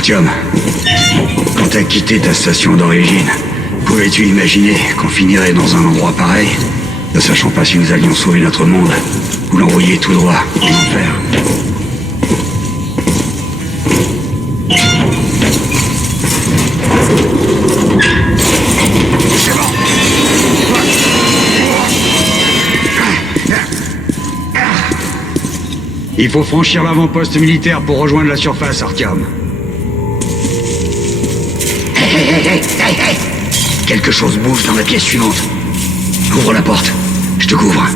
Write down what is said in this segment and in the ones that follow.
Artyom, quand t'as quitté ta station d'origine, pouvais-tu imaginer qu'on finirait dans un endroit pareil, ne sachant pas si nous allions sauver notre monde ou l'envoyer tout droit en enfer? C'est bon. Il faut franchir l'avant-poste militaire pour rejoindre la surface, Artyom. Hey. Quelque chose bouge dans la pièce suivante. Ouvre la porte. Je te couvre.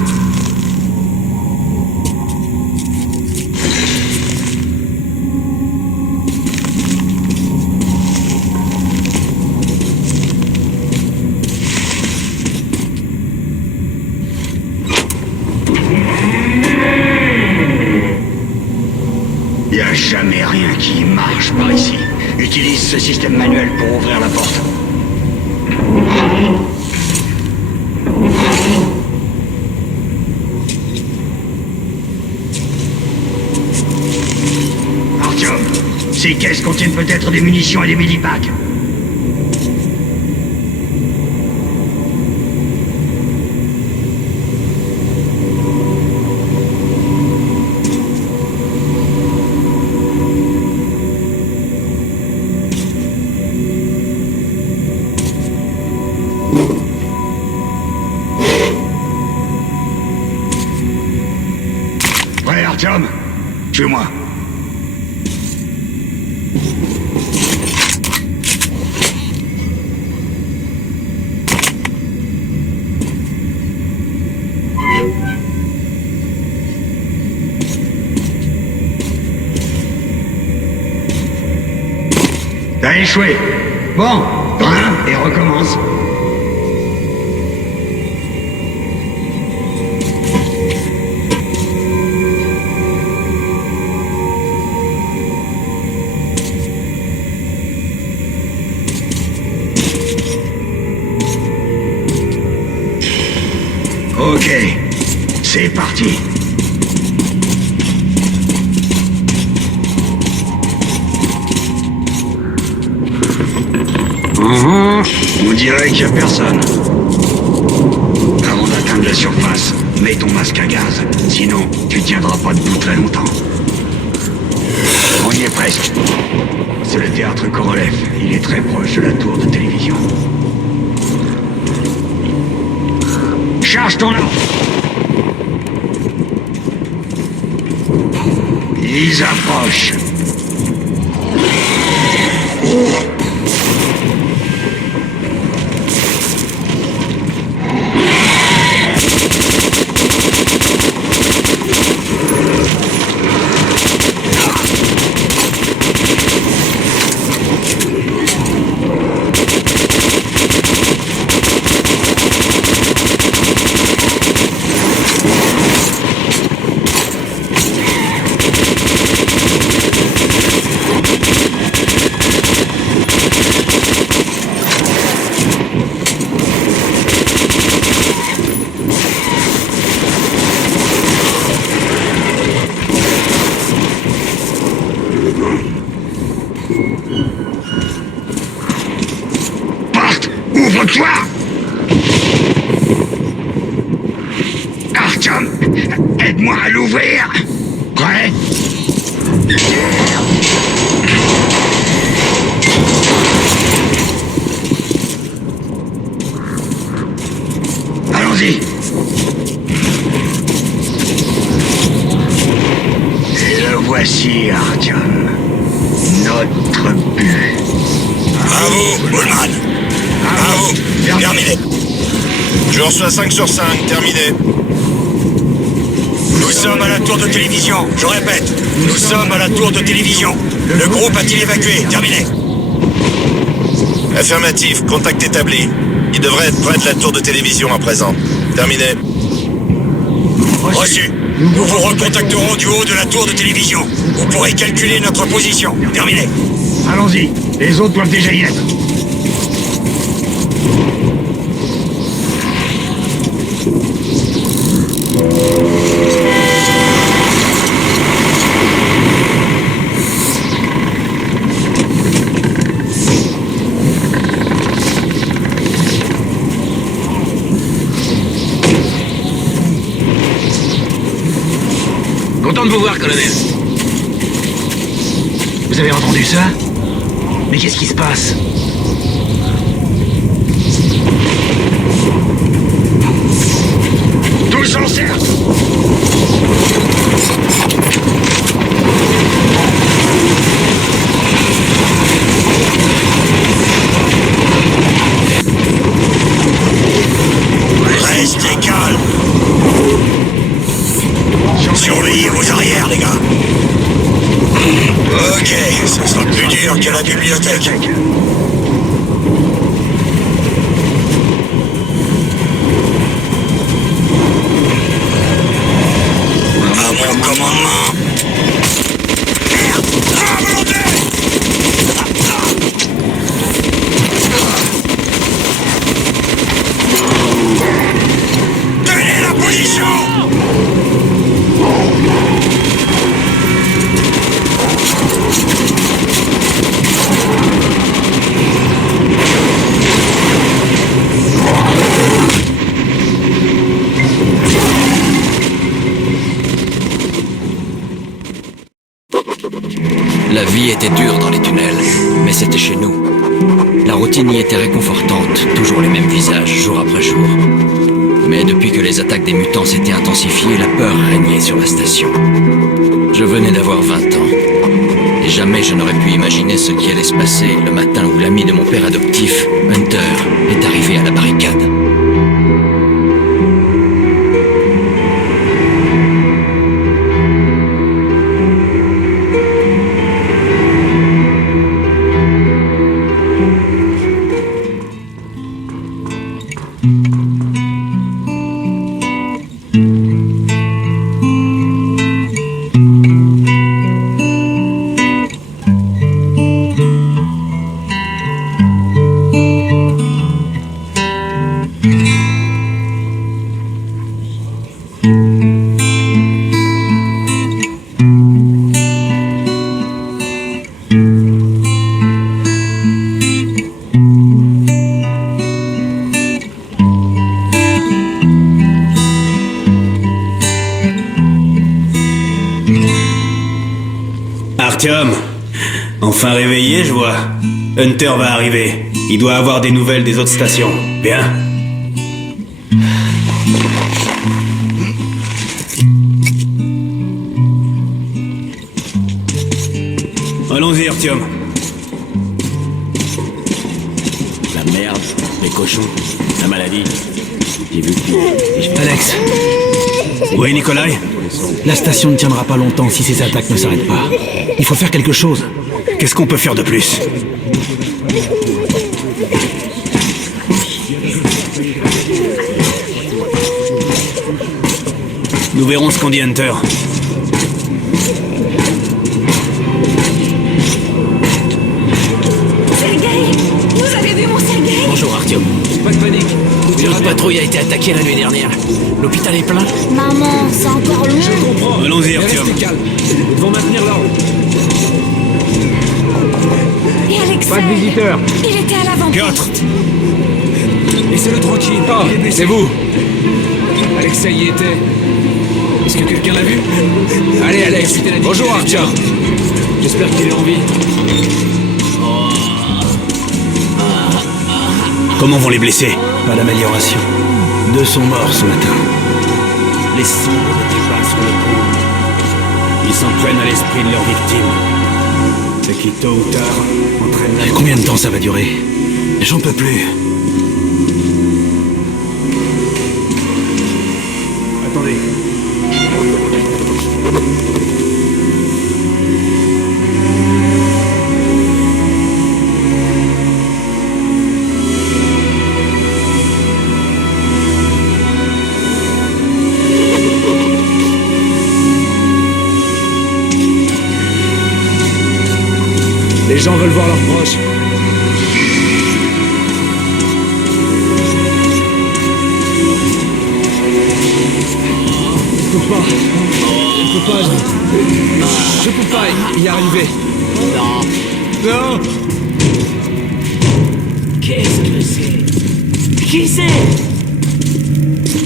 Y a jamais rien qui marche par ici. Utilise ce système manuel pour ouvrir la porte. Artyom, ces caisses contiennent peut-être des munitions et des mini-packs. Prêt, Artyom? Suis-moi. T'as échoué. Bon, grimpe et recommence. Ok, c'est parti. On dirait qu'il n'y a personne. Avant d'atteindre la surface, mets ton masque à gaz. Sinon, tu tiendras pas debout très longtemps. On y est presque. C'est le théâtre Korolev. Il est très proche de la tour de télévision. Charge ton arme. Ils approchent. Porte! Ouvre-toi! Artyom, aide-moi à l'ouvrir! Prêt? Allons-y! Et le voici, Artyom. Notre but. Bravo, Ullman. Bravo. Terminé. Je reçois 5 sur 5. Terminé. Nous sommes à la tour de télévision. Je répète, nous sommes à la tour de télévision. Le groupe a-t-il évacué? Terminé. Affirmatif. Contact établi. Il devrait être près de la tour de télévision à présent. Terminé. Reçu. Nous vous recontacterons du haut de la tour de télévision. Vous pourrez calculer notre position. Terminé. Allons-y. Les autres doivent déjà y être. colonel. Vous avez entendu ça? Mais qu'est-ce qui se passe? Tous en cercle! Restez calme. Surveillez vos arrières, les gars. Ok, ce sera plus dur qu'à la bibliothèque. À mon commandement. Merde! Ah, volonté! Tenez la position! La vie était dure dans les tunnels, mais c'était chez nous. La routine y était réconfortante, toujours les mêmes visages, jour après jour. Mais depuis que les attaques des mutants s'étaient intensifiées, la peur régnait sur la station. Je venais d'avoir 20 ans, et jamais je n'aurais pu imaginer ce qui allait se passer le matin où l'ami de mon père adoptif, Hunter, est arrivé à la barricade. Artyom, enfin réveillé, je vois. Hunter va arriver. Il doit avoir des nouvelles des autres stations. Bien. Allons-y, Artyom. La merde, les cochons, la maladie. J'ai vu que... Alex, Oui, Nikolai? la station ne tiendra pas longtemps si ces attaques ne s'arrêtent pas. Il faut faire quelque chose. Qu'est-ce qu'on peut faire de plus? Nous verrons ce qu'en dit Hunter. Sergueï! Vous avez vu mon Sergueï? Bonjour Artyom. Pas de panique. Notre patrouille a été attaquée la nuit dernière. L'hôpital est plein. Maman, c'est encore loin. Allons-y, Artyom. calme. Ils vont maintenir l'ordre. Et Alexei? Pas de visiteurs. Il était à l'avant. Piotr! Laissez-le tranquille. Oh, c'est vous. Alexei y était. Est-ce que quelqu'un l'a vu? Allez, Alex. Bonjour Artyom. J'espère qu'il est en vie. Comment vont les blessés? Pas d'amélioration. 2 sont morts ce matin. Les sombres n'étaient pas sur le coup. Ils s'en prennent à l'esprit de leurs victimes. Ce qui, tôt ou tard, entraîne la... Combien de temps ça va durer? J'en peux plus. Attendez. Les gens veulent voir leurs proches. Je peux pas. Je peux pas y arriver. Non. Qu'est-ce que c'est? Qui c'est?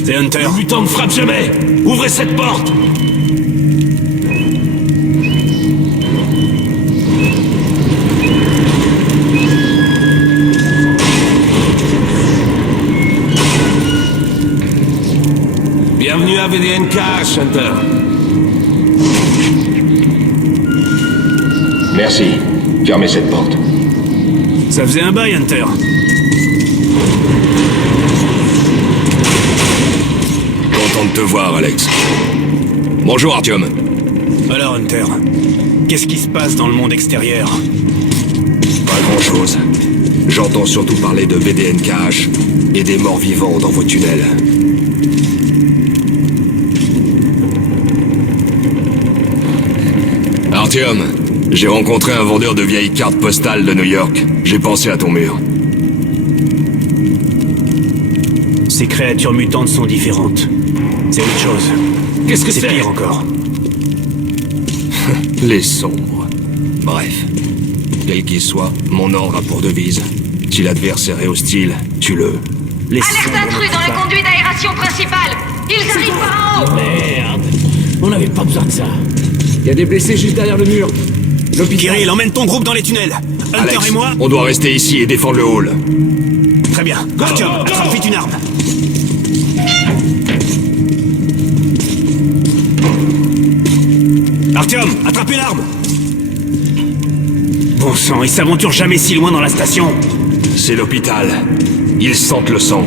C'est Hunter. Le mutant ne frappe jamais! Ouvrez cette porte! VDNK, Hunter. Merci. Fermez cette porte. Ça faisait un bail, Hunter. Content de te voir, Alex. Bonjour, Artyom. Alors, Hunter, qu'est-ce qui se passe dans le monde extérieur? Pas grand-chose. J'entends surtout parler de VDNKH et des morts vivants dans vos tunnels. Artyom, j'ai rencontré un vendeur de vieilles cartes postales de New York. J'ai pensé à ton mur. Ces créatures mutantes sont différentes. C'est autre chose. Qu'est-ce que C'est c'est? pire encore. Les sombres. Bref. Quel qu'il soit, mon ordre a pour devise. Si l'adversaire est hostile, tue-le. Les Alerte sombres intrus dans n'ont le pas- conduit d'aération principal. Ils arrivent par en haut. Merde. On n'avait pas besoin de ça. Il y a des blessés juste derrière le mur. L'hôpital. Kirill, emmène ton groupe dans les tunnels. Hunter Alex, et moi. on doit rester ici et défendre le hall. Très bien. Artyom, attrape vite une arme. Artyom, attrape une arme. Bon sang, ils s'aventurent jamais si loin dans la station. C'est l'hôpital. Ils sentent le sang.